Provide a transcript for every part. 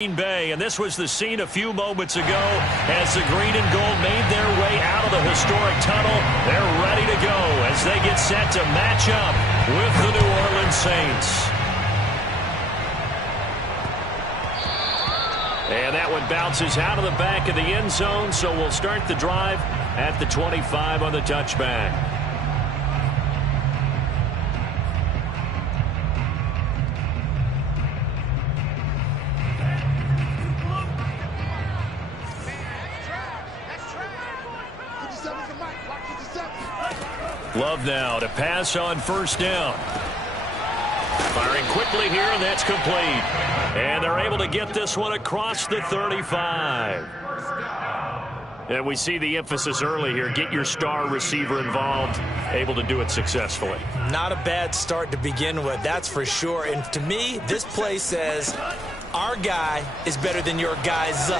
Green Bay, and this was the scene a few moments ago as the green and gold made their way out of the historic tunnel. They're ready to go as they get set to match up with the New Orleans Saints. And that one bounces out of the back of the end zone, so we'll start the drive at the 25 on the touchback. Love now to pass on first down. Firing quickly here, and that's complete. And they're able to get this one across the 35. And we see the emphasis early here. Get your star receiver involved, able to do it successfully. Not a bad start to begin with, that's for sure. And to me, this play says our guy is better than your guys.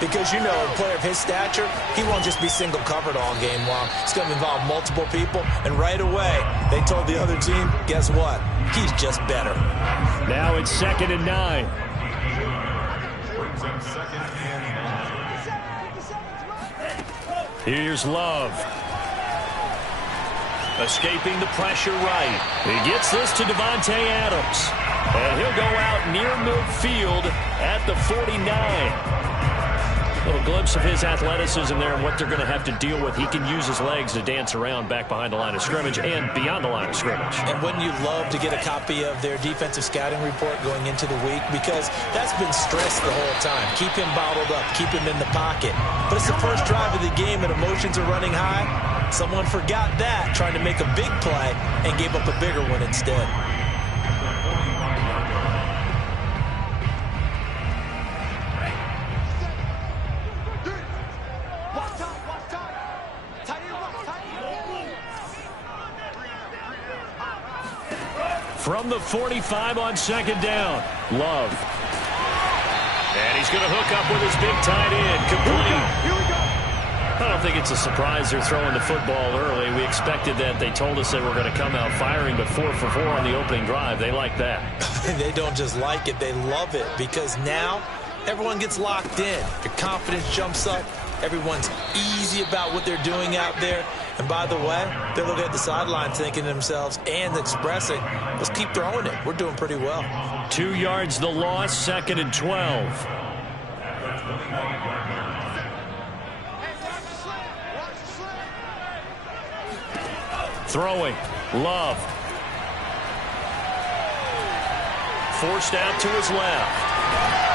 Because, you know, a player of his stature, he won't just be single covered all game long. It's going to involve multiple people. And right away, they told the other team, guess what? He's just better. Now it's 2nd and 9. Here's Love. Escaping the pressure right. He gets this to Davante Adams. And he'll go out near midfield at the 49. A little glimpse of his athleticism there and what they're going to have to deal with. He can use his legs to dance around back behind the line of scrimmage and beyond the line of scrimmage. And wouldn't you love to get a copy of their defensive scouting report going into the week? Because that's been stressed the whole time. Keep him bottled up. Keep him in the pocket. But it's the first drive of the game and emotions are running high. Someone forgot that, trying to make a big play and gave up a bigger one instead. From the 45 on 2nd down, Love. And he's going to hook up with his big tight end, complete. Here we go. I don't think it's a surprise they're throwing the football early. We expected that. They told us they were going to come out firing, but 4 for 4 on the opening drive. They like that. They don't just like it, they love it, because now everyone gets locked in. Your confidence jumps up. Everyone's easy about what they're doing out there. And by the way, they're looking at the sideline thinking to themselves and expressing, let's keep throwing it. We're doing pretty well. 2 yards the loss, 2nd and 12. Throwing, Love. Forced out to his left.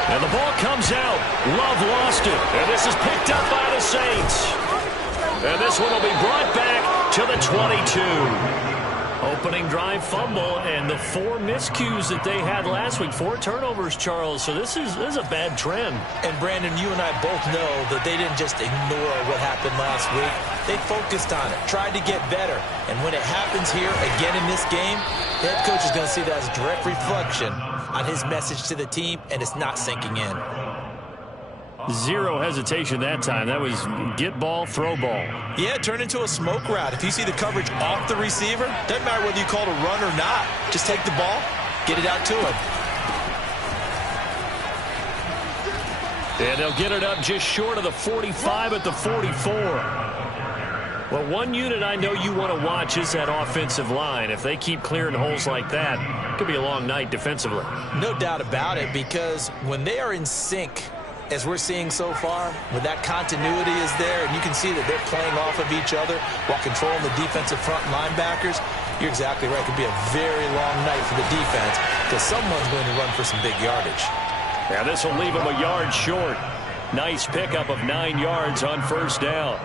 And the ball comes out. Love lost it. And this is picked up by the Saints. And this one will be brought back to the 22. Opening drive fumble, and the 4 miscues that they had last week. 4 turnovers, Charles. So this is a bad trend. And, Brandon, you and I both know that they didn't just ignore what happened last week. They focused on it, tried to get better. And when it happens here again in this game, the head coach is going to see that as a direct reflection on his message to the team, and it's not sinking in. Zero hesitation that time. That was get ball, throw ball. Yeah, it turned into a smoke route. If you see the coverage off the receiver, doesn't matter whether you call it a run or not. Just take the ball, get it out to him. And they'll get it up just short of the 45 at the 44. Well, one unit I know you want to watch is that offensive line. If they keep clearing holes like that, it could be a long night defensively. No doubt about it, because when they are in sync, as we're seeing so far, when that continuity is there, and you can see that they're playing off of each other while controlling the defensive front linebackers, you're exactly right. It could be a very long night for the defense because someone's going to run for some big yardage. Now this will leave him a yard short. Nice pickup of 9 yards on first down.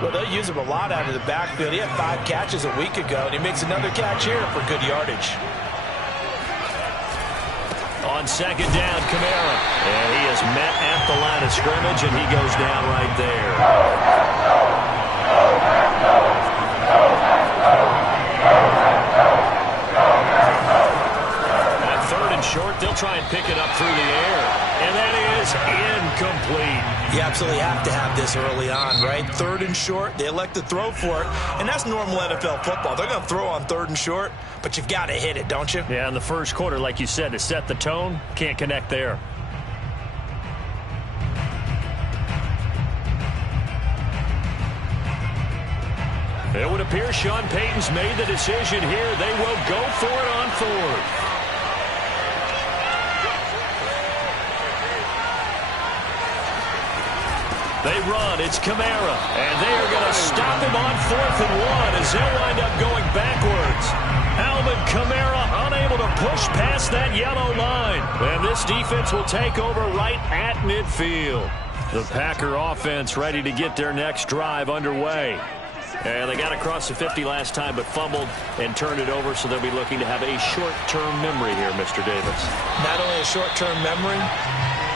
Well, they'll use him a lot out of the backfield. He had 5 catches a week ago, and he makes another catch here for good yardage. On 2nd down, Kamara. And he is met at the line of scrimmage, and he goes down right there. On 3rd and short, they'll try and pick it up through the air. And that is incomplete. You absolutely have to have this early on, right? 3rd and short, they elect to throw for it, and that's normal NFL football. They're going to throw on 3rd and short, but you've got to hit it, don't you? Yeah, in the first quarter, like you said, to set the tone, can't connect there. It would appear Sean Payton's made the decision here. They will go for it on fourth. They run. It's Kamara. And they are going to stop him on 4th and 1 as they'll wind up going backwards. Alvin Kamara unable to push past that yellow line. And this defense will take over right at midfield. The Packer offense ready to get their next drive underway. And they got across the 50 last time but fumbled and turned it over, so they'll be looking to have a short-term memory here, Mr. Davis. Not only a short-term memory,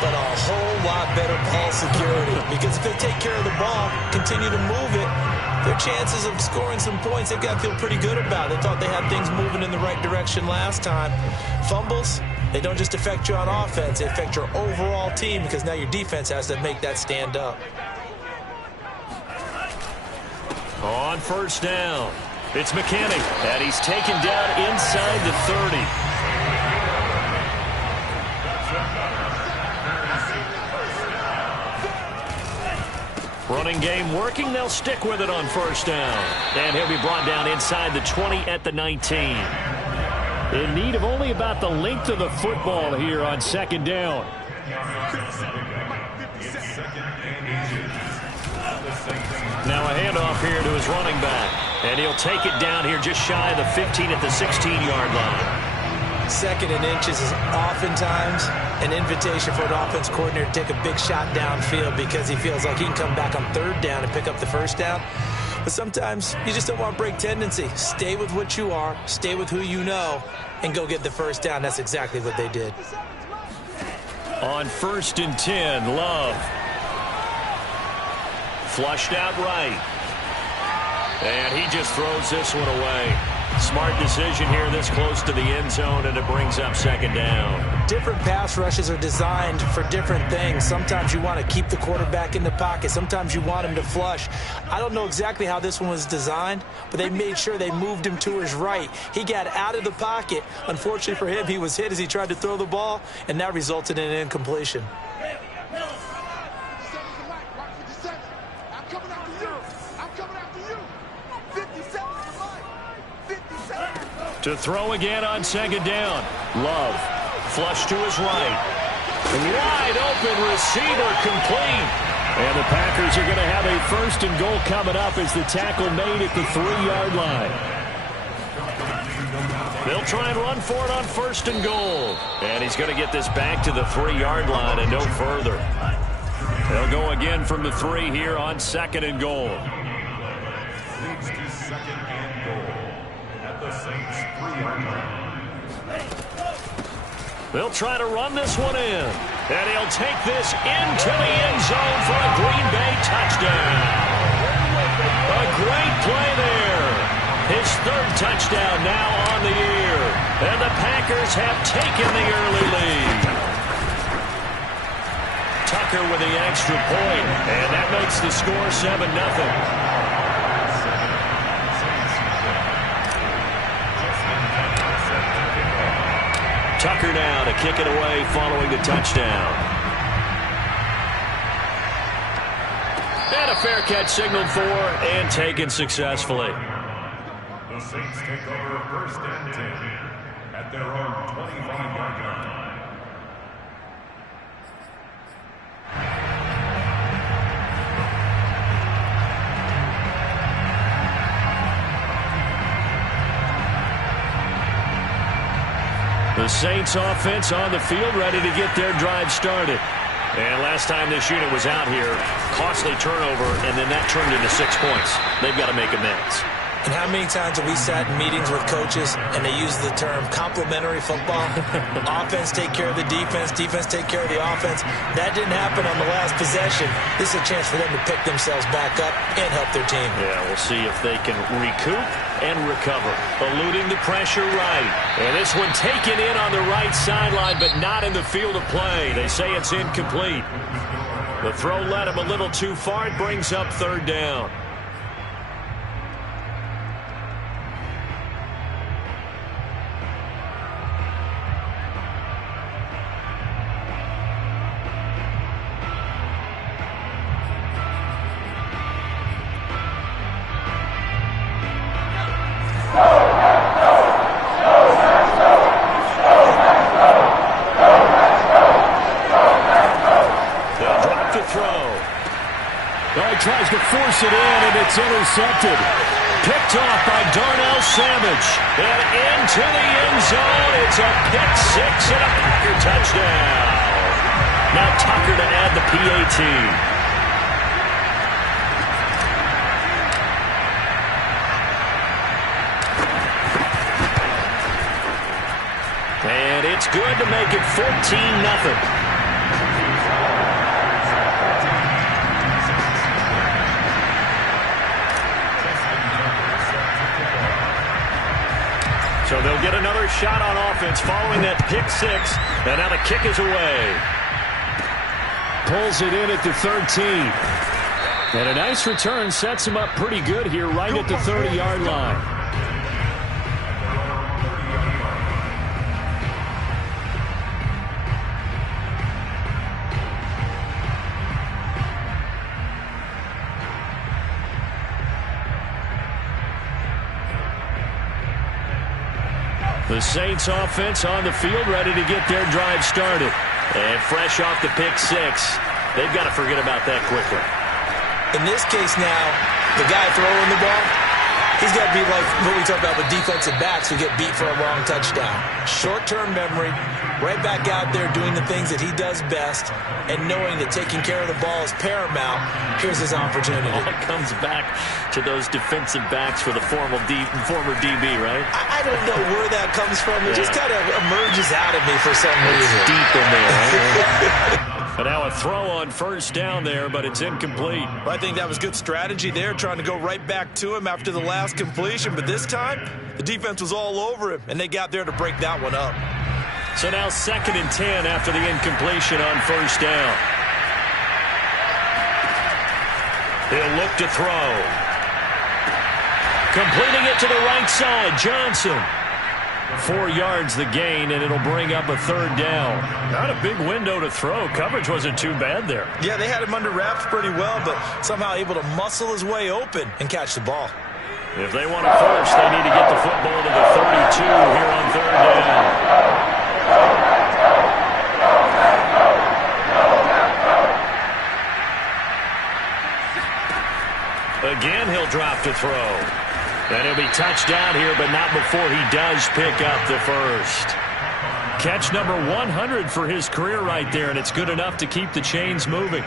but a whole lot better ball security. Because if they take care of the ball, continue to move it, their chances of scoring some points, they've got to feel pretty good about. They thought they had things moving in the right direction last time. Fumbles, they don't just affect you on offense, they affect your overall team because now your defense has to make that stand up. On first down, it's McKinney, and he's taken down inside the 30. Running game working. They'll stick with it on first down. And he'll be brought down inside the 20 at the 19. In need of only about the length of the football here on second down. Now a handoff here to his running back. And he'll take it down here just shy of the 15 at the 16-yard line. 2nd and inches is oftentimes an invitation for an offense coordinator to take a big shot downfield because he feels like he can come back on 3rd down and pick up the 1st down. But sometimes you just don't want to break tendency. Stay with what you are, stay with who you know, and go get the 1st down. That's exactly what they did. On 1st and 10, Love. Flushed out right. And he just throws this one away. Smart decision here this close to the end zone, and it brings up 2nd down. Different pass rushes are designed for different things. Sometimes you want to keep the quarterback in the pocket. Sometimes you want him to flush. I don't know exactly how this one was designed, but they made sure they moved him to his right. He got out of the pocket. Unfortunately for him, he was hit as he tried to throw the ball, and that resulted in an incompletion. To throw again on 2nd down. Love. Flush to his right. Wide open receiver complete. And the Packers are going to have a 1st and goal coming up as the tackle made at the 3-yard line. They'll try and run for it on 1st and goal. And he's going to get this back to the 3-yard line and no further. They'll go again from the 3 here on 2nd and goal. They'll try to run this one in. And he'll take this into the end zone for a Green Bay touchdown. A great play there. His 3rd touchdown now on the year. And the Packers have taken the early lead. Tucker with the extra point. And that makes the score 7-0. Tucker now to kick it away following the touchdown. And a fair catch signaled for and taken successfully. The Saints take over 1st and 10 at their own 25-yard line. The Saints offense on the field ready to get their drive started. And last time this unit was out here, costly turnover, and then that turned into 6 points. They've got to make amends. And how many times have we sat in meetings with coaches and they use the term complementary football? Offense take care of the defense, defense take care of the offense. That didn't happen on the last possession. This is a chance for them to pick themselves back up and help their team. Yeah, we'll see if they can recoup and recover. Eluding the pressure right. And this one taken in on the right sideline, but not in the field of play. They say it's incomplete. The throw led him a little too far. It brings up 3rd down. tries to force it in, and it's intercepted. Picked off by Darnell Savage. And into the end zone. It's a pick six and a Packer touchdown. Now Tucker to add the PAT. And it's good to make it 14-0. So they'll get another shot on offense following that pick six. And now the kick is away. Pulls it in at the 13. And a nice return sets him up pretty good here right at the 30-yard line. The Saints offense on the field ready to get their drive started. And fresh off the pick six, they've got to forget about that quickly. In this case now, the guy throwing the ball, he's got to be like what we talk about with defensive backs who get beat for a long touchdown. Short-term memory, right back out there doing the things that he does best, and knowing that taking care of the ball is paramount. Here's his opportunity. All it comes back to those defensive backs for the former DB, right? I don't know where that comes from. It just kind of emerges out of me for some reason. It's deep in there. Right? And now a throw on first down there, but it's incomplete. Well, I think that was good strategy there, trying to go right back to him after the last completion. But this time, the defense was all over him, and they got there to break that one up. So now 2nd and 10 after the incompletion on first down. He'll look to throw. Completing it to the right side, Johnson. 4 yards the gain, and it'll bring up a 3rd down. Not a big window to throw. Coverage wasn't too bad there. Yeah, they had him under wraps pretty well, but somehow able to muscle his way open and catch the ball. If they want to force, they need to get the football to the 32 here on 3rd down. Again, he'll drop to throw. And he'll be touched down here, but not before he does pick up the first. Catch number 100 for his career right there, and it's good enough to keep the chains moving.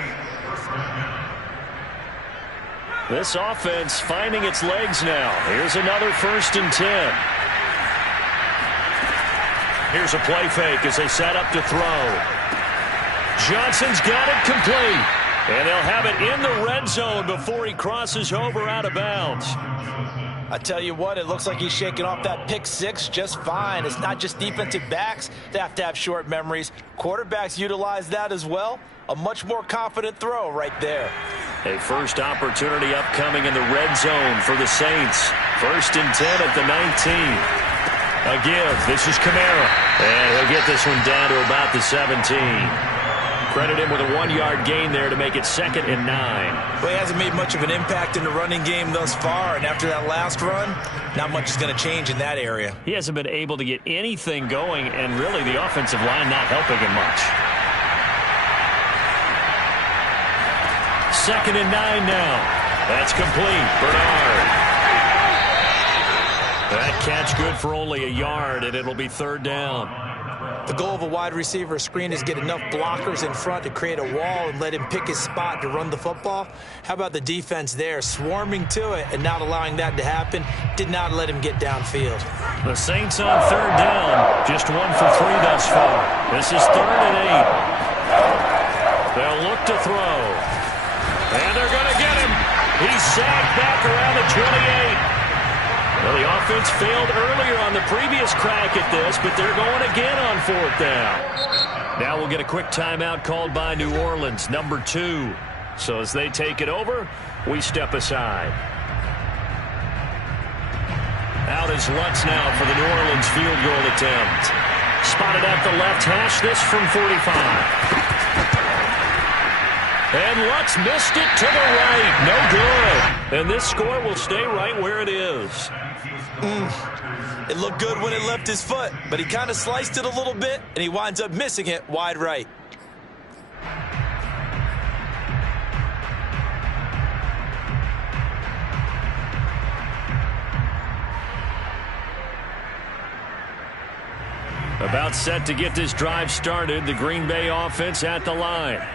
This offense finding its legs now. Here's another 1st and 10. Here's a play fake as they set up to throw. Johnson's got it complete. And they'll have it in the red zone before he crosses over out of bounds. I tell you what, it looks like he's shaking off that pick six just fine. It's not just defensive backs that have to have short memories. Quarterbacks utilize that as well. A much more confident throw right there. A first opportunity upcoming in the red zone for the Saints. 1st and 10 at the 19. A give. This is Kamara. And he'll get this one down to about the 17. Credit him with a 1-yard gain there to make it 2nd and 9. Well, he hasn't made much of an impact in the running game thus far, and after that last run, not much is going to change in that area. He hasn't been able to get anything going, and really the offensive line not helping him much. 2nd and 9 now. That's complete. Bernard. That catch good for only a yard, and it'll be 3rd down. The goal of a wide receiver screen is get enough blockers in front to create a wall and let him pick his spot to run the football. How about the defense there, swarming to it and not allowing that to happen? Did not let him get downfield. The Saints on 3rd down, just 1 for 3 thus far. This is 3rd and 8. They'll look to throw. And they're going to get him. He's sacked back around the 28. Well, the offense failed earlier on the previous crack at this, but they're going again on 4th down. Now we'll get a quick timeout called by New Orleans, number 2. So as they take it over, we step aside. Out is Lutz now for the New Orleans field goal attempt. Spotted at the left hash, this from 45. And Lutz missed it to the right. No good. And this score will stay right where it is. It looked good when it left his foot, but he kind of sliced it a little bit, and he winds up missing it wide right. About set to get this drive started. The Green Bay offense at the line.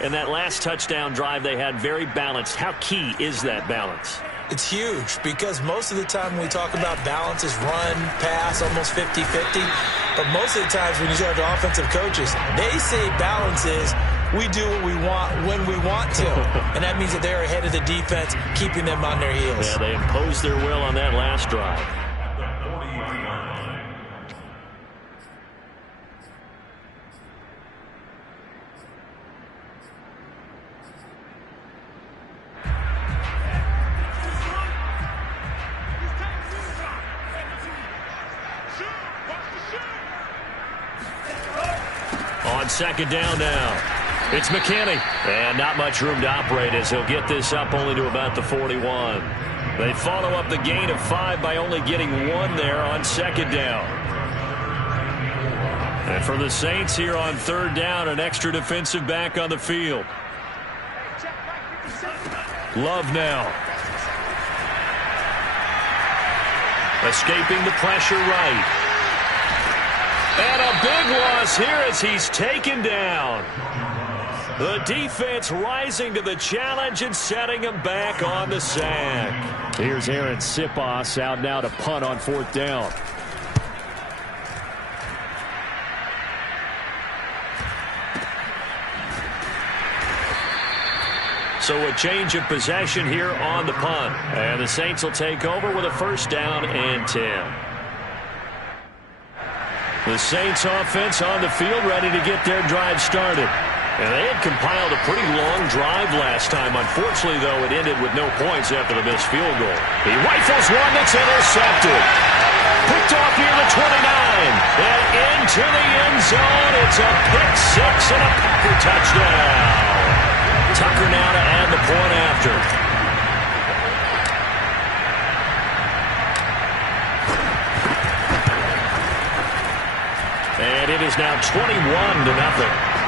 And that last touchdown drive they had very balanced. How key is that balance? It's huge because most of the time when we talk about balance is run, pass, almost 50-50. But most of the times when you talk to offensive coaches, they say balance is we do what we want when we want to. And that means that they're ahead of the defense, keeping them on their heels. Yeah, they imposed their will on that last drive. On second down now. It's McKinney. And not much room to operate as he'll get this up only to about the 41. They follow up the gain of 5 by only getting 1 there on second down. And for the Saints here on third down, an extra defensive back on the field. Love now. Escaping the pressure right. And a big loss here as he's taken down. The defense rising to the challenge and setting him back on the sack. Here's Aaron Sipos out now to punt on fourth down. So a change of possession here on the punt. And the Saints will take over with a first down and 10. The Saints offense on the field ready to get their drive started. And they had compiled a pretty long drive last time. Unfortunately, though, it ended with no points after the missed field goal. He rifles one that's intercepted. Picked off near the 29. And into the end zone. It's a pick six and a Packer touchdown. Tucker now to add the point after. And it is now 21-0.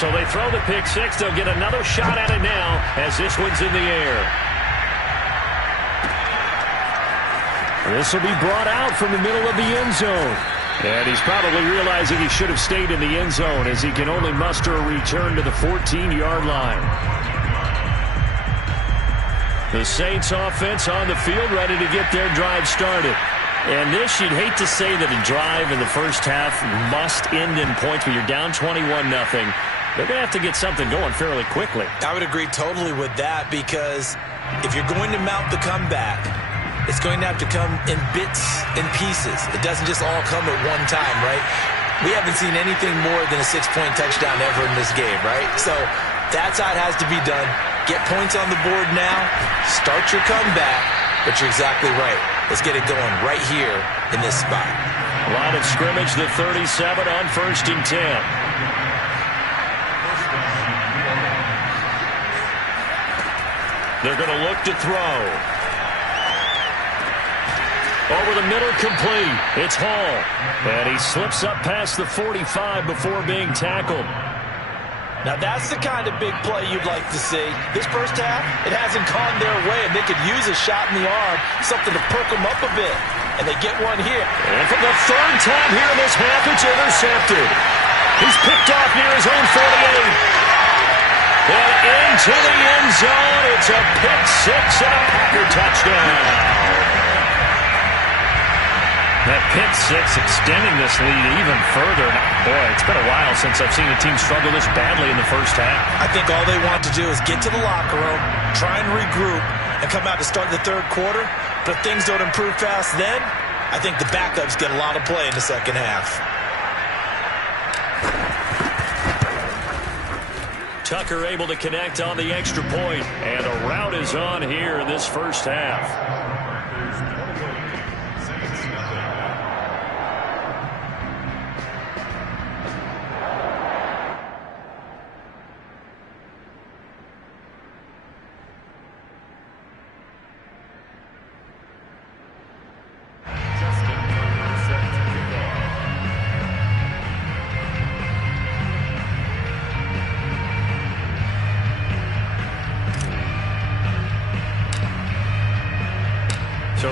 So they throw the pick six. They'll get another shot at it now as this one's in the air. This will be brought out from the middle of the end zone. And he's probably realizing he should have stayed in the end zone as he can only muster a return to the 14-yard line. The Saints offense on the field ready to get their drive started. And this, you'd hate to say that a drive in the first half must end in points, but you're down 21-0. They're going to have to get something going fairly quickly. I would agree totally with that because if you're going to mount the comeback, it's going to have to come in bits and pieces. It doesn't just all come at one time, right? We haven't seen anything more than a 6-point touchdown ever in this game, right? So that's how it has to be done. Get points on the board now. Start your comeback. But you're exactly right. Let's get it going right here in this spot. Line of scrimmage, the 37 on 1st and 10. They're going to look to throw. Over the middle, complete. It's Hall. And he slips up past the 45 before being tackled. Now, that's the kind of big play you'd like to see. This first half, it hasn't gone their way, and they could use a shot in the arm, something to perk them up a bit. And they get one here. And for the third time here in this half, it's intercepted. He's picked off near his own 48. And into the end zone, it's a pick six and a Packer touchdown. That pick six extending this lead even further. Boy, it's been a while since I've seen a team struggle this badly in the first half. I think all they want to do is get to the locker room, try and regroup, and come out to start the third quarter. But if things don't improve fast then, I think the backups get a lot of play in the second half. Tucker able to connect on the extra point, and a rout is on here in this first half.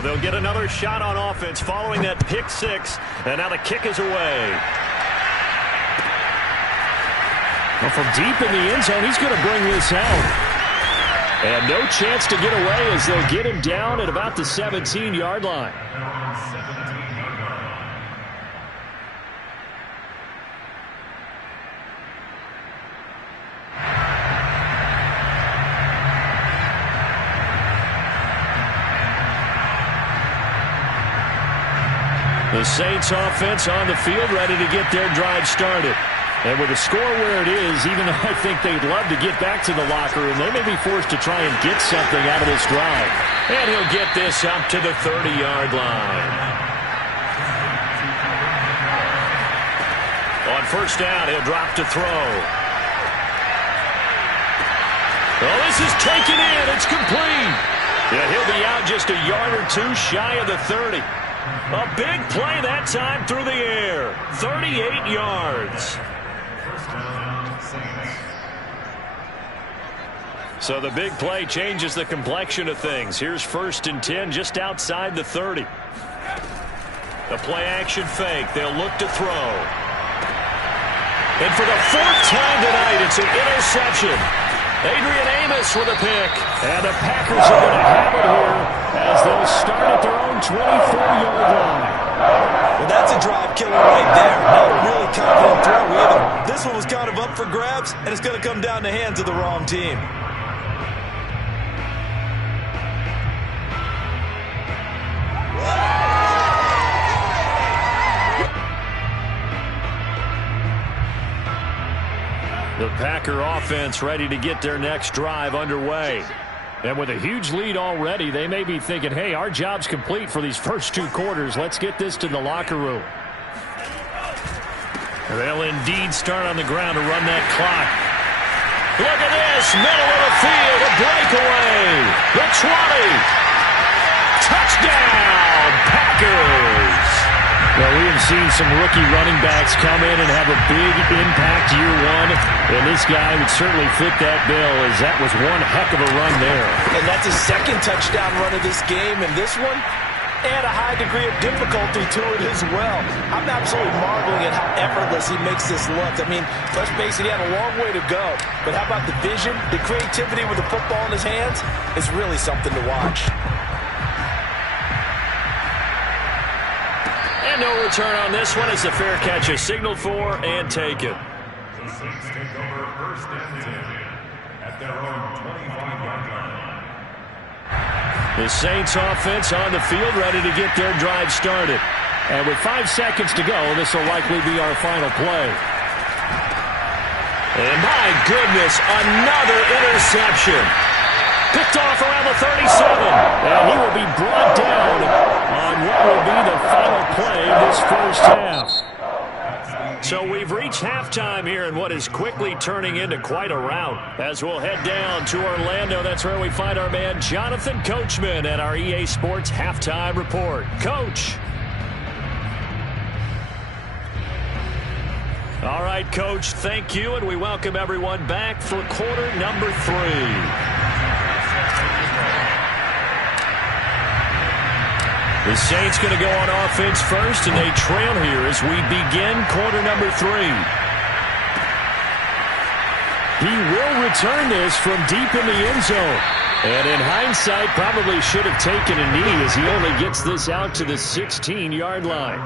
they'll get another shot on offense following that pick six. And now the kick is away. Well, from deep in the end zone, he's going to bring this out. And no chance to get away as they'll get him down at about the 17-yard line. The Saints offense on the field ready to get their drive started. And with the score where it is, even though I think they'd love to get back to the locker room, they may be forced to try and get something out of this drive. And he'll get this up to the 30-yard line. On first down, he'll drop to throw. Oh, this is taken in. It's complete. Yeah, he'll be out just a yard or two shy of the 30. A big play that time through the air. 38 yards. So the big play changes the complexion of things. Here's 1st and 10 just outside the 30. The play action fake. They'll look to throw. And for the 4th time tonight, it's an interception. Adrian Amos with a pick. And the Packers are going to have it here as they'll start at their own 24-yard line. Well, that's a drive killer right there. Not a really confident throw either. This one was kind of up for grabs, and it's going to come down the hands of the wrong team. The Packer offense ready to get their next drive underway. And with a huge lead already, they may be thinking, hey, our job's complete for these first 2 quarters. Let's get this to the locker room. They'll indeed start on the ground to run that clock. Look at this. Middle of the field. A breakaway. The 20. Touchdown, Packers. Well, we have seen some rookie running backs come in and have a big impact year one, and this guy would certainly fit that bill as that was one heck of a run there. And that's his 2nd touchdown run of this game, and this one, add a high degree of difficulty to it as well. I'm absolutely marveling at how effortless he makes this look. I mean, let's face it, he had a long way to go, but how about the vision, the creativity with the football in his hands? It's really something to watch. No return on this one as the fair catch is signaled for and taken. The Saints take over 1st and 10 at their own 25-yard line. The Saints offense on the field ready to get their drive started. And with 5 seconds to go, this will likely be our final play. And my goodness, another interception. Picked off around the 37. And he will be brought down on what will be the final play of this first half. So we've reached halftime here in what is quickly turning into quite a rout. As we'll head down to Orlando, that's where we find our man Jonathan Coachman at our EA Sports Halftime Report. Coach. All right, Coach, thank you, and we welcome everyone back for quarter number 3. The Saints going to go on offense first, and they trail here as we begin quarter number 3. He will return this from deep in the end zone. And in hindsight, probably should have taken a knee as he only gets this out to the 16-yard line.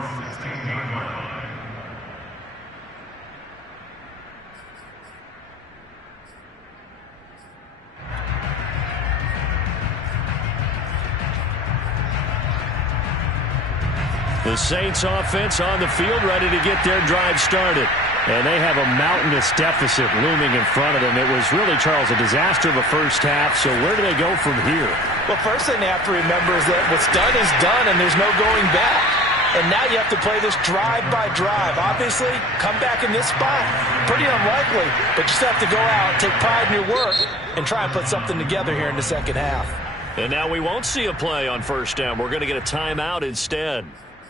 The Saints offense on the field ready to get their drive started. And they have a mountainous deficit looming in front of them. It was really, Charles, a disaster of a first half. So where do they go from here? Well, first thing they have to remember is that what's done is done and there's no going back. And now you have to play this drive by drive. Obviously, come back in this spot, pretty unlikely. But you still have to go out, take pride in your work, and try and put something together here in the second half. And now we won't see a play on first down. We're going to get a timeout instead.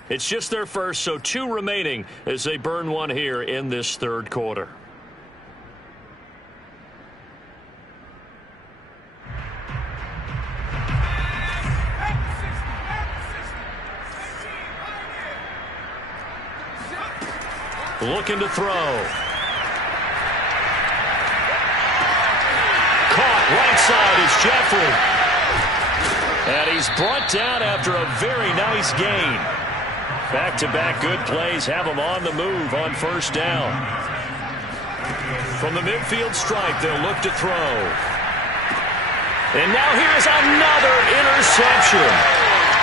It's just their first, so 2 remaining as they burn one here in this third quarter. looking to throw. Caught right side is Jeffrey. And he's brought down after a very nice gain. Back-to-back good plays have him on the move on first down. From the midfield stripe, they'll look to throw. And now here's another interception.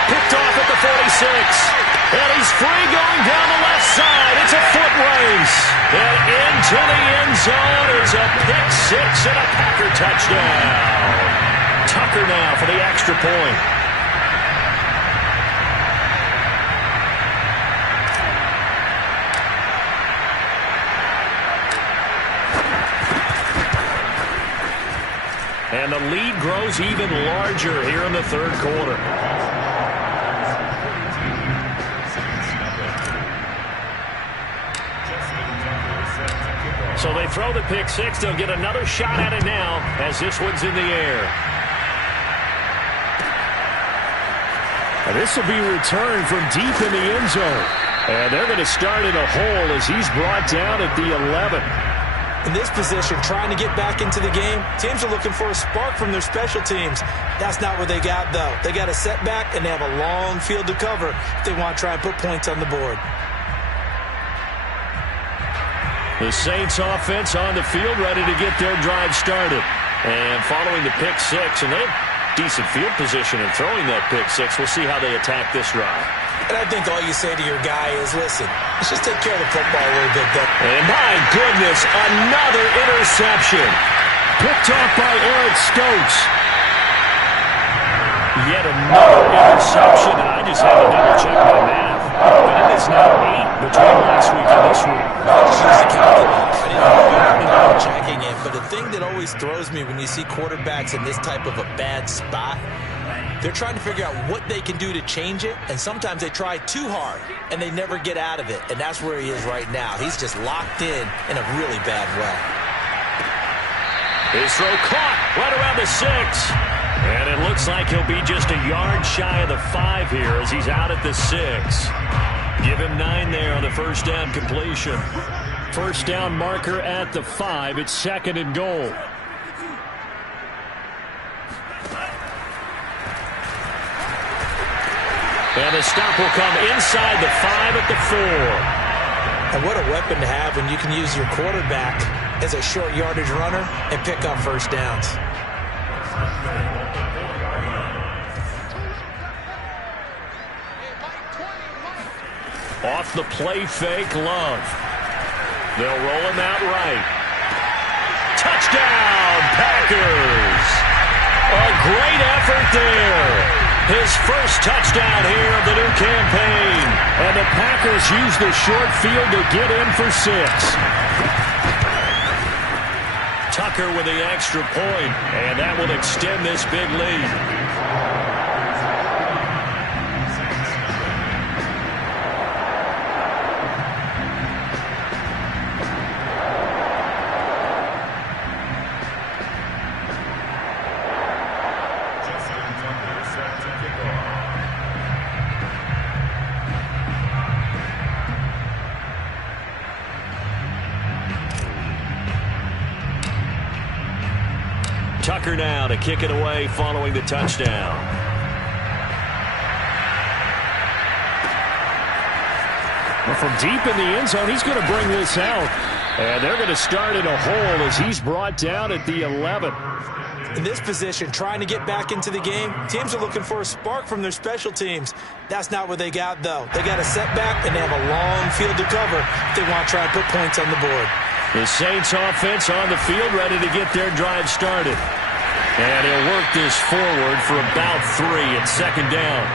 Picked off at the 46. And he's free going down the left side. It's a foot race. And into the end zone. It's a pick six and a Packer touchdown. Tucker now for the extra point. And the lead grows even larger here in the third quarter. So they throw the pick six. They'll get another shot at it now as this one's in the air. And this will be returned from deep in the end zone. And they're going to start in a hole as he's brought down at the 11. In this position, trying to get back into the game, teams are looking for a spark from their special teams. That's not what they got, though. They got a setback, and they have a long field to cover if they want to try and put points on the board. The Saints offense on the field, ready to get their drive started. And following the pick six, and they have decent field position in throwing that pick six. We'll see how they attack this drive. And I think all you say to your guy is, listen, let's just take care of the football a little bit better. And my goodness, another interception. Picked off by Eric Stokes. Yet another interception, and I just had to double check my math. But it is now 8 between last week and this week. I just used the calculator. I didn't know checking it, but the thing that always throws me when you see quarterbacks in this type of a bad spot, they're trying to figure out what they can do to change it, and sometimes they try too hard, and they never get out of it, and that's where he is right now. He's just locked in a really bad way. His throw caught right around the 6. And it looks like he'll be just a yard shy of the 5 here as he's out at the 6. Give him 9 there on the first down completion. First down marker at the 5. It's second and goal. And the stop will come inside the 5 at the 4. And what a weapon to have when you can use your quarterback as a short yardage runner and pick up first downs. Off the play fake, Love. They'll roll him out right. Touchdown, Packers! A great effort there. His first touchdown here of the new campaign. And the Packers use the short field to get in for 6. Tucker with the extra point, and that will extend this big lead. Tucker now to kick it away following the touchdown. Well, from deep in the end zone, he's going to bring this out. And they're going to start in a hole as he's brought down at the 11. In this position, trying to get back into the game, teams are looking for a spark from their special teams. That's not what they got, though. They got a setback, and they have a long field to cover if they want to try and put points on the board. The Saints offense on the field ready to get their drive started. And he'll work this forward for about 3 at second down.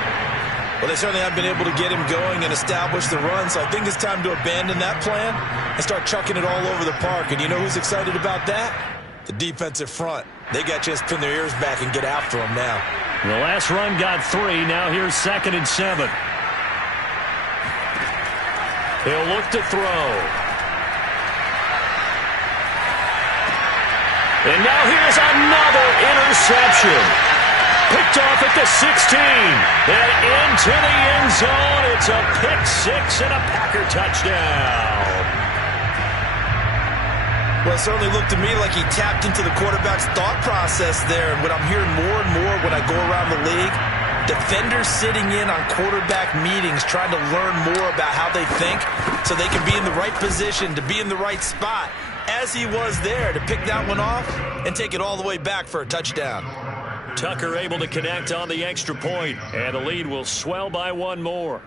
Well, they certainly haven't been able to get him going and establish the run, so I think it's time to abandon that plan and start chucking it all over the park. And you know who's excited about that? The defensive front. They got to just pin their ears back and get after him now. The last run got 3. Now here's second and 7. He'll look to throw. And now here's another interception. Picked off at the 16. And into the end zone. It's a pick 6 and a Packer touchdown. Well, it certainly looked to me like he tapped into the quarterback's thought process there. And what I'm hearing more and more when I go around the league, defenders sitting in on quarterback meetings trying to learn more about how they think so they can be in the right position to be in the right spot, as he was there to pick that one off and take it all the way back for a touchdown. Tucker able to connect on the extra point, and the lead will swell by one more.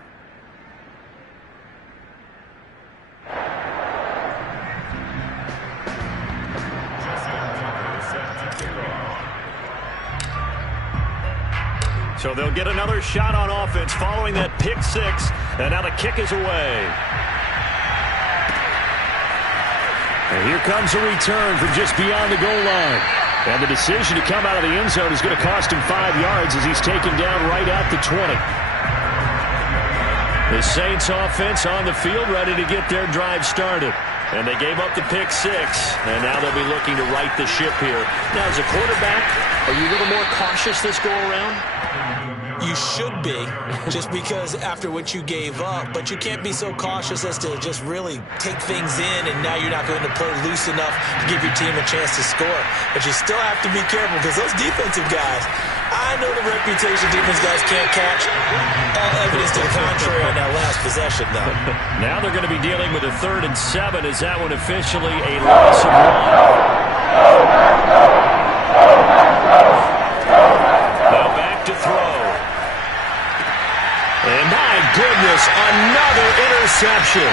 So they'll get another shot on offense following that pick six, and now the kick is away. And here comes a return from just beyond the goal line. And the decision to come out of the end zone is going to cost him 5 yards as he's taken down right at the 20. The Saints offense on the field ready to get their drive started. And they gave up the pick six, and now they'll be looking to right the ship here. Now, as a quarterback, are you a little more cautious this go around? You should be, just because after what you gave up, but you can't be so cautious as to just really take things in, and now you're not going to play loose enough to give your team a chance to score. But you still have to be careful because those defensive guys, I know the reputation defense guys can't catch. All evidence to the contrary on that last possession, though. Now they're going to be dealing with a 3rd and 7. Is that one officially a loss of 1? Now back to throw. And my goodness, another interception.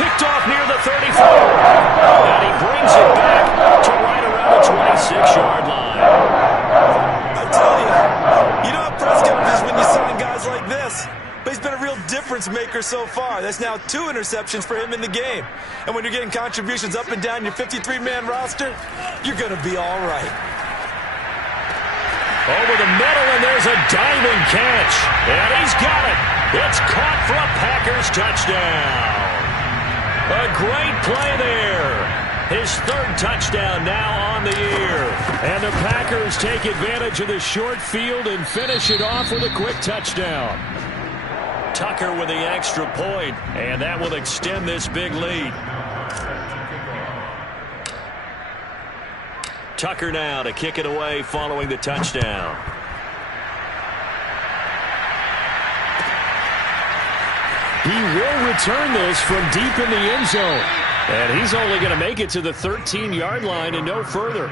Picked off near the 34. And he brings it back to right around the 26-yard line. I tell you know how press conference when you sign guys like this. But he's been a real difference maker so far. That's now 2 interceptions for him in the game. And when you're getting contributions up and down your 53-man roster, you're going to be all right. Over the middle, and there's a diving catch. And he's got it. It's caught for a Packers touchdown. A great play there. His 3rd touchdown now on the year. And the Packers take advantage of the short field and finish it off with a quick touchdown. Tucker with the extra point, and that will extend this big lead. Tucker now to kick it away following the touchdown. He will return this from deep in the end zone. And he's only going to make it to the 13-yard line and no further.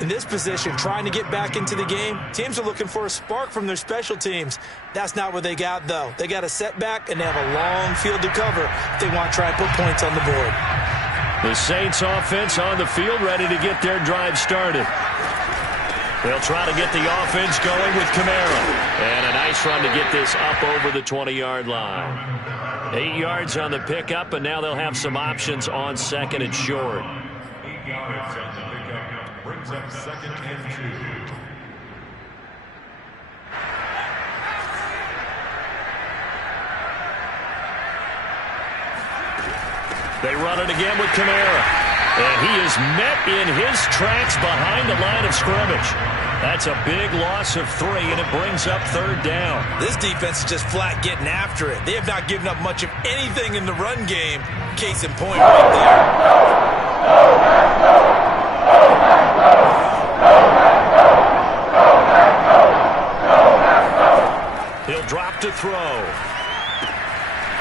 In this position, trying to get back into the game, teams are looking for a spark from their special teams. That's not what they got, though. They got a setback, and they have a long field to cover if they want to try and put points on the board. The Saints offense on the field ready to get their drive started. They'll try to get the offense going with Kamara. And a nice run to get this up over the 20-yard line. 8 yards on the pickup, and now they'll have some options on 2nd and short. 8 yards on the pickup brings up 2nd and 2. They run it again with Kamara. And he is met in his tracks behind the line of scrimmage. That's a big loss of 3, and it brings up 3rd down. This defense is just flat getting after it. They have not given up much of anything in the run game. Case in point right there. He'll drop to throw.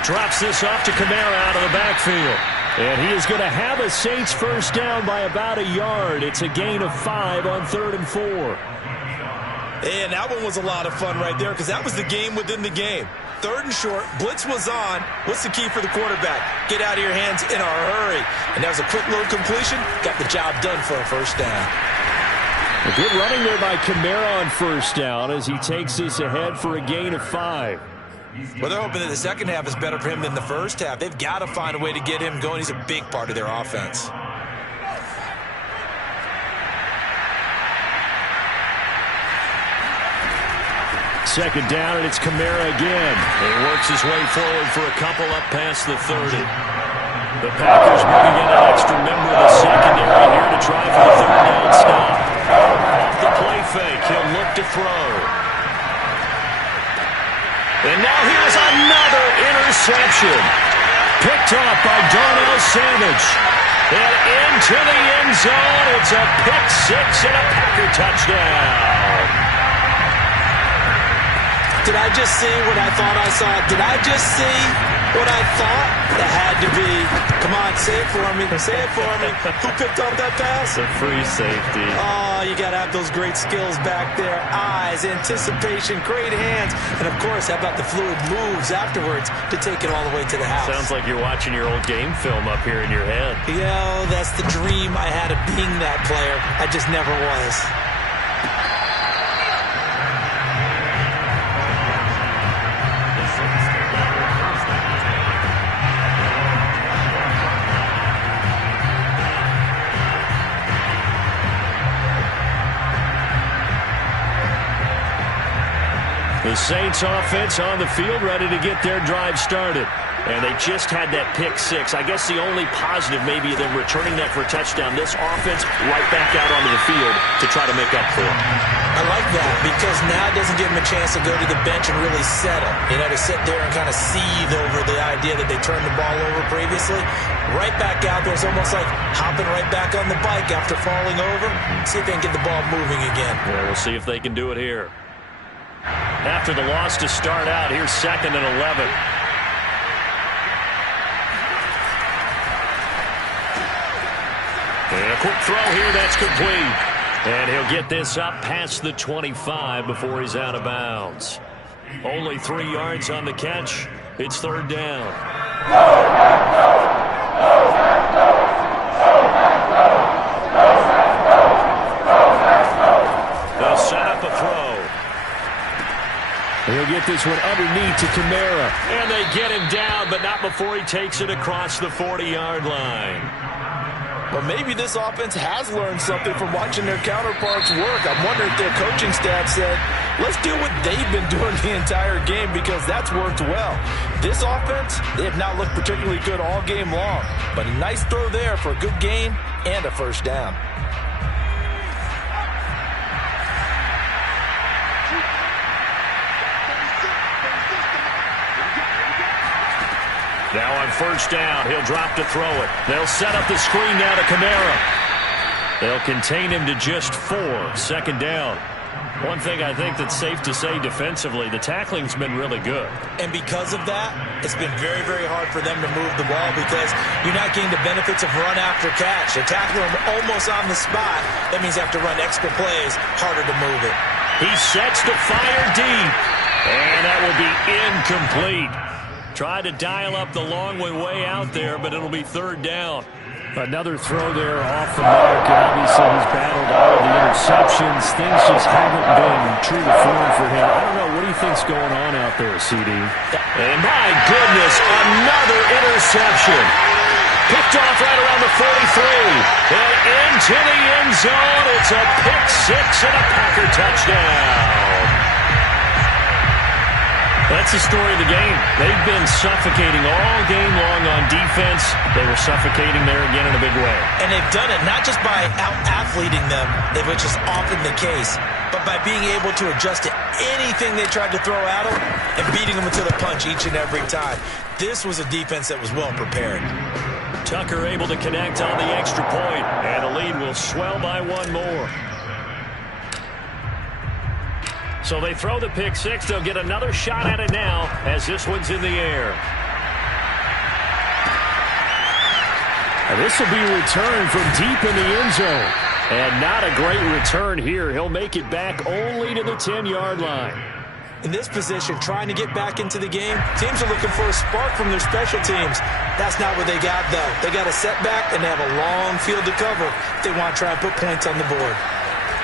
Drops this off to Kamara out of the backfield. And he is going to have a Saints 1st down by about a yard. It's a gain of 5 on 3rd and 4. And that one was a lot of fun right there because that was the game within the game. 3rd and short, blitz was on. What's the key for the quarterback? Get out of your hands in a hurry. And that was a quick little completion. Got the job done for a 1st down. A good running there by Kamara on 1st down as he takes this ahead for a gain of 5. Well, they're hoping that the second half is better for him than the first half. They've got to find a way to get him going. He's a big part of their offense. Second down, and it's Kamara again. He works his way forward for a couple up past the 30. The Packers bringing in an extra member of the secondary here to try for the 3rd down stop. Off the play fake, he'll look to throw. And now here's another interception. Picked off by Darnell Savage. And into the end zone. It's a pick six and a Packer touchdown. Did I just see what I thought I saw? Did I just see what I thought? That had to be. Come on, say it for me. Say it for me. Who picked up that pass? The free safety. Oh, you got to have those great skills back there. Eyes, anticipation, great hands. And, of course, how about the fluid moves afterwards to take it all the way to the house? Sounds like you're watching your old game film up here in your head. That's the dream I had of being that player. I just never was. The Saints offense on the field, ready to get their drive started. And they just had that pick six. I guess the only positive maybe of them returning that for a touchdown. This offense right back out onto the field to try to make up for it. I like that because now it doesn't give them a chance to go to the bench and really settle. To sit there and kind of seethe over the idea that they turned the ball over previously. Right back out there. It's almost like hopping right back on the bike after falling over. See if they can get the ball moving again. Well, we'll see if they can do it here. After the loss to start out, here's 2nd and 11. And a quick throw here, that's complete. And he'll get this up past the 25 before he's out of bounds. Only 3 yards on the catch. It's 3rd down. They'll set up a throw. He'll get this one underneath to Kamara. And they get him down, but not before he takes it across the 40-yard line. Well, maybe this offense has learned something from watching their counterparts work. I'm wondering if their coaching staff said, let's do what they've been doing the entire game because that's worked well. This offense, they have not looked particularly good all game long. But a nice throw there for a good gain and a 1st down. Now on 1st down, he'll drop to throw it. They'll set up the screen now to Kamara. They'll contain him to just 4. 2nd down. One thing I think that's safe to say defensively, the tackling's been really good. And because of that, it's been very, very hard for them to move the ball because you're not getting the benefits of run after catch. They're tackling him almost on the spot. That means they have to run extra plays, harder to move it. He sets to fire deep, and that will be incomplete. Tried to dial up the long way out there, but it'll be 3rd down. Another throw there off the mark, and obviously he's battled all of the interceptions. Things just haven't been true to form for him. I don't know, what do you think's going on out there, CD? And my goodness, another interception. Picked off right around the 43. And into the end zone. It's a pick six and a Packer touchdown. That's the story of the game. They've been suffocating all game long on defense. They were suffocating there again in a big way. And they've done it not just by out-athleting them, which is often the case, but by being able to adjust to anything they tried to throw at them and beating them to the punch each and every time. This was a defense that was well prepared. Tucker able to connect on the extra point, and the lead will swell by 1 more. So they throw the pick six. They'll get another shot at it now as this one's in the air. And this will be returned from deep in the end zone. And not a great return here. He'll make it back only to the 10-yard line. In this position, trying to get back into the game, teams are looking for a spark from their special teams. That's not what they got, though. They got a setback, and they have a long field to cover if they want to try and put points on the board.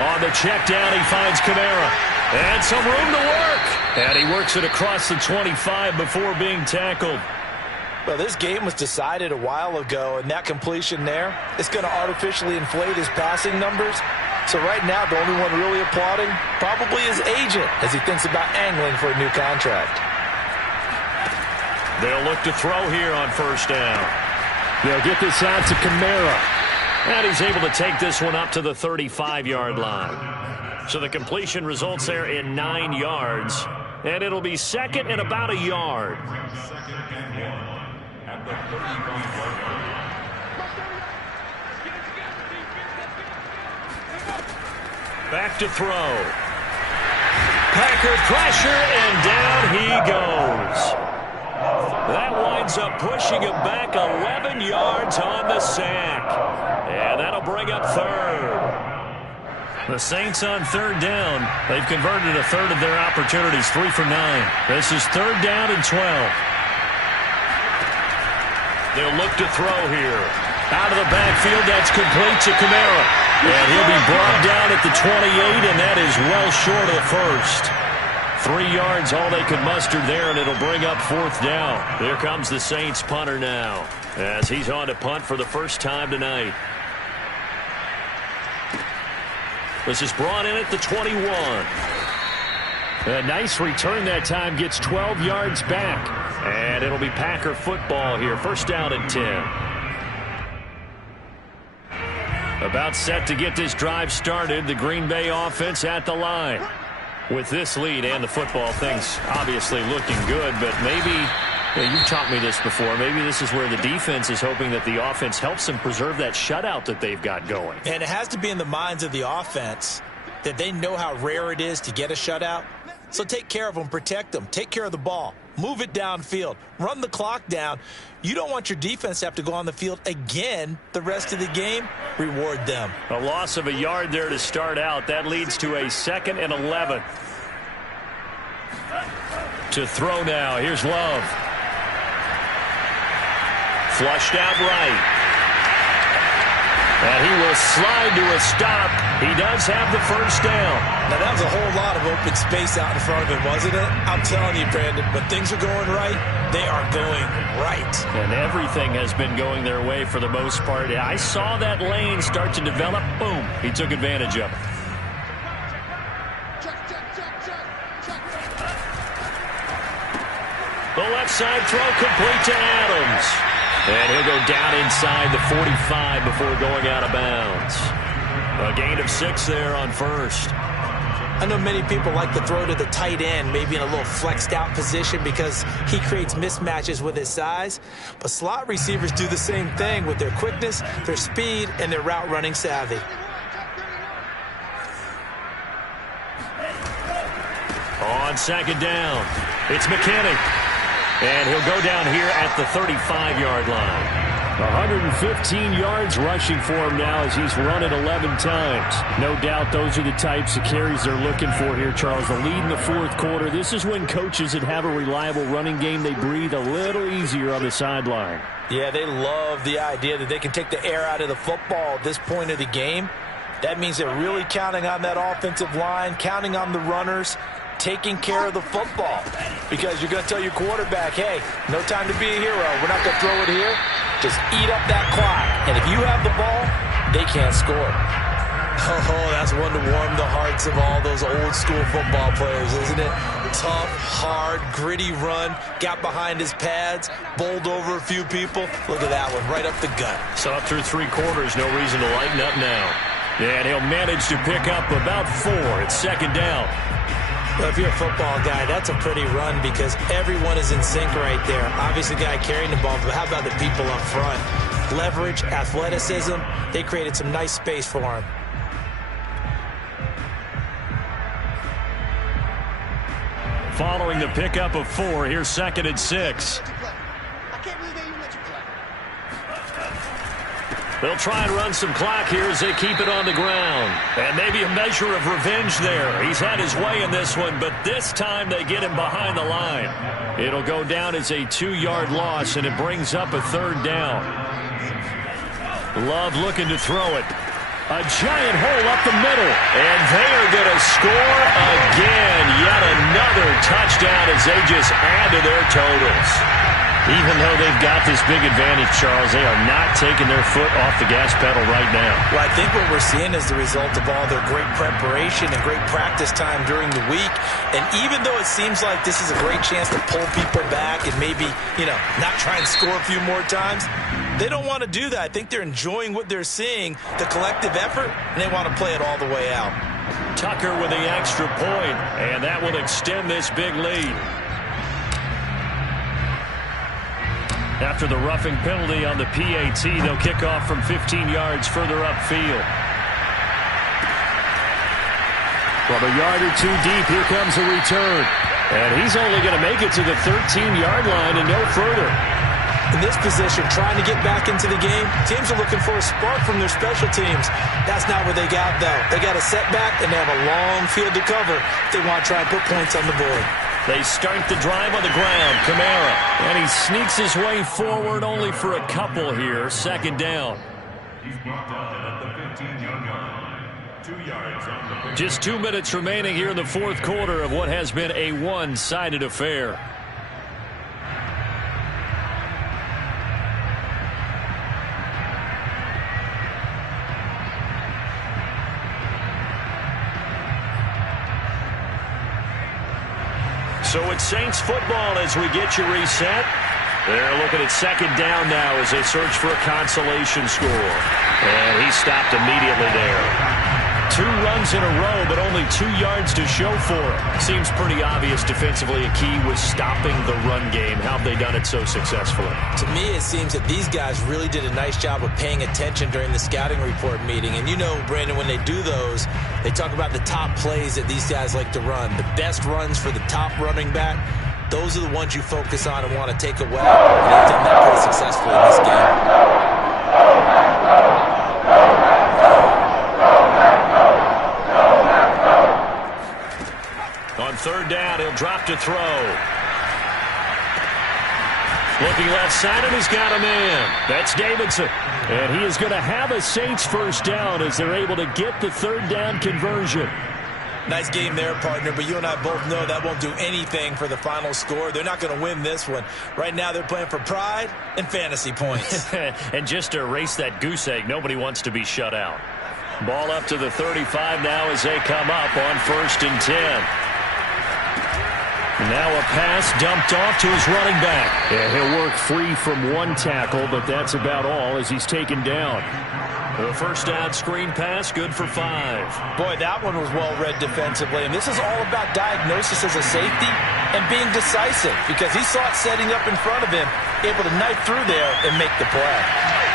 On the check down, he finds Kamara. And some room to work. And he works it across the 25 before being tackled. Well, this game was decided a while ago, and that completion there is going to artificially inflate his passing numbers. So right now, the only one really applauding probably his agent as he thinks about angling for a new contract. They'll look to throw here on 1st down. They'll get this out to Kamara. And he's able to take this one up to the 35-yard line. So the completion results there in 9 yards. And it'll be 2nd and about a yard. 2nd and 1 at the 35-yard line. Back to throw. Packer pressure, and down he goes. That winds up pushing him back 11 yards on the sack. And that'll bring up third. The Saints on third down. They've converted a third of their opportunities, 3 for 9. This is third down and 12. They'll look to throw here. Out of the backfield, that's complete to Kamara. And he'll be brought down at the 28, and that is well short of the first. 3 yards, all they could muster there, and it'll bring up fourth down. Here comes the Saints punter now, as he's on to punt for the first time tonight. This is brought in at the 21. A nice return that time, gets 12 yards back. And it'll be Packer football here, first down and 10. About set to get this drive started, the Green Bay offense at the line. With this lead and the football, things obviously looking good, but maybe, you've taught me this before, maybe this is where the defense is hoping that the offense helps them preserve that shutout that they've got going. And it has to be in the minds of the offense that they know how rare it is to get a shutout. So take care of them, protect them, take care of the ball, move it downfield, run the clock down. You don't want your defense to have to go on the field again the rest of the game. Reward them. A loss of a yard there to start out. That leads to a 2nd and 11. To throw now. Here's Love. Flushed out right. And he will slide to a stop. He does have the first down. Now, that was a whole lot of open space out in front of him, wasn't it? I'm telling you, Brandon, when things are going right, they are going right. And everything has been going their way for the most part. I saw that lane start to develop. Boom. He took advantage of it. The left side throw complete to Adams. And he'll go down inside the 45 before going out of bounds. A gain of 6 there on first. I know many people like to throw to the tight end, maybe in a little flexed out position because he creates mismatches with his size. But slot receivers do the same thing with their quickness, their speed, and their route running savvy. On second down, it's McKinney. And he'll go down here at the 35-yard line. 115 yards rushing for him now as he's run it 11 times. No doubt those are the types of carries they're looking for here, Charles. The lead in the fourth quarter. This is when coaches that have a reliable running game, they breathe a little easier on the sideline. Yeah, they love the idea that they can take the air out of the football at this point of the game. That means they're really counting on that offensive line, counting on the runners, taking care of the football. Because you're going to tell your quarterback, hey, no time to be a hero. We're not going to throw it here. Just eat up that clock. And if you have the ball, they can't score. Oh, that's one to warm the hearts of all those old school football players, isn't it? Tough, hard, gritty run. Got behind his pads, bowled over a few people. Look at that one, right up the gut. So up through 3 quarters, no reason to lighten up now. And he'll manage to pick up about 4. It's second down. Well, if you're a football guy, that's a pretty run because everyone is in sync right there. Obviously, the guy carrying the ball, but how about the people up front? Leverage, athleticism, they created some nice space for him. Following the pickup of 4, here's second and 6. They'll try and run some clock here as they keep it on the ground. And maybe a measure of revenge there. He's had his way in this one, but this time they get him behind the line. It'll go down as a 2-yard loss, and it brings up a third down. Love looking to throw it. A giant hole up the middle. And they are going to score again. Yet another touchdown as they just add to their totals. Even though they've got this big advantage, Charles, they are not taking their foot off the gas pedal right now. Well, I think what we're seeing is the result of all their great preparation and great practice time during the week. And even though it seems like this is a great chance to pull people back and maybe, not try and score a few more times, they don't want to do that. I think they're enjoying what they're seeing, the collective effort, and they want to play it all the way out. Tucker with the extra point, and that will extend this big lead. After the roughing penalty on the PAT, they'll kick off from 15 yards further upfield. From a yard or two deep, here comes a return. And he's only going to make it to the 13-yard line and no further. In this position, trying to get back into the game, teams are looking for a spark from their special teams. That's not what they got, though. They got a setback, and they have a long field to cover if they want to try and put points on the board. They start the drive on the ground. Kamara. And he sneaks his way forward only for a couple here. Second down. He's brought down at the 15-yard line. 2 yards on the pitch. Just 2 minutes remaining here in the fourth quarter of what has been a one-sided affair. So it's Saints football as we get you reset. They're looking at second down now as they search for a consolation score. And he stopped immediately there. 2 runs in a row, but only 2 yards to show for it. Seems pretty obvious defensively a key was stopping the run game. How have they done it so successfully? To me, it seems that these guys really did a nice job of paying attention during the scouting report meeting. And you know, Brandon, when they do those, they talk about the top plays that these guys like to run. The best runs for the top running back, those are the ones you focus on and want to take away. And they've done that pretty successfully in this game. On third down, he'll drop to throw. Looking left side, and he's got a man. That's Davidson. And he is going to have a Saints first down as they're able to get the third down conversion. Nice game there, partner, but you and I both know that won't do anything for the final score. They're not going to win this one. Right now, they're playing for pride and fantasy points. And just to erase that goose egg, nobody wants to be shut out. Ball up to the 35 now as they come up on 1st and 10. Now a pass dumped off to his running back. And he'll work free from 1 tackle, but that's about all as he's taken down. The first down screen pass, good for 5. Boy, that one was well read defensively. And this is all about diagnosis as a safety and being decisive because he saw it setting up in front of him, able to knife through there and make the play.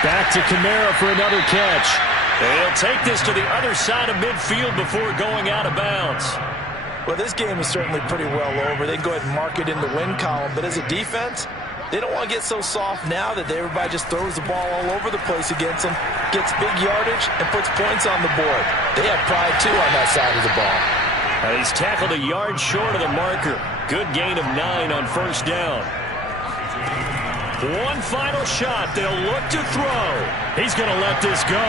Back to Kamara for another catch. He'll take this to the other side of midfield before going out of bounds. Well, this game is certainly pretty well over. They can go ahead and mark it in the win column. But as a defense, they don't want to get so soft now that everybody just throws the ball all over the place against them, gets big yardage, and puts points on the board. They have pride, too, on that side of the ball. He's tackled a yard short of the marker. Good gain of 9 on first down. One final shot. They'll look to throw. He's going to let this go.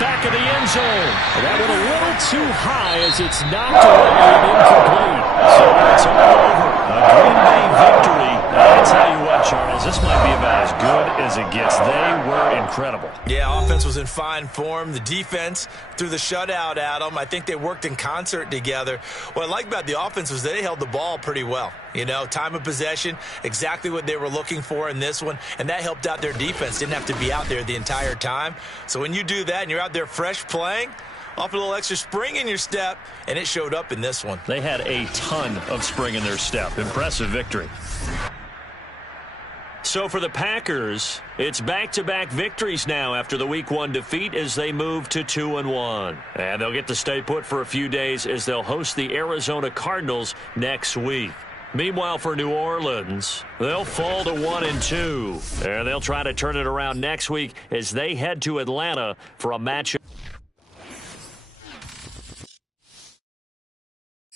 Back of the end zone. And that went a little too high as it's knocked away and incomplete. So it's all over. A Green Bay victory. I tell you what, Charles, this might be about as good as it gets. They were incredible. Yeah, offense was in fine form. The defense threw the shutout at them. I think they worked in concert together. What I like about the offense was they held the ball pretty well. You know, time of possession, exactly what they were looking for in this one, and that helped out their defense. Didn't have to be out there the entire time. So when you do that and you're out there fresh playing, off a little extra spring in your step, and it showed up in this one. They had a ton of spring in their step. Impressive victory. So for the Packers, it's back-to-back victories now after the Week 1 defeat as they move to 2-1. And they'll get to stay put for a few days as they'll host the Arizona Cardinals next week. Meanwhile, for New Orleans, they'll fall to 1-2. And they'll try to turn it around next week as they head to Atlanta for a matchup.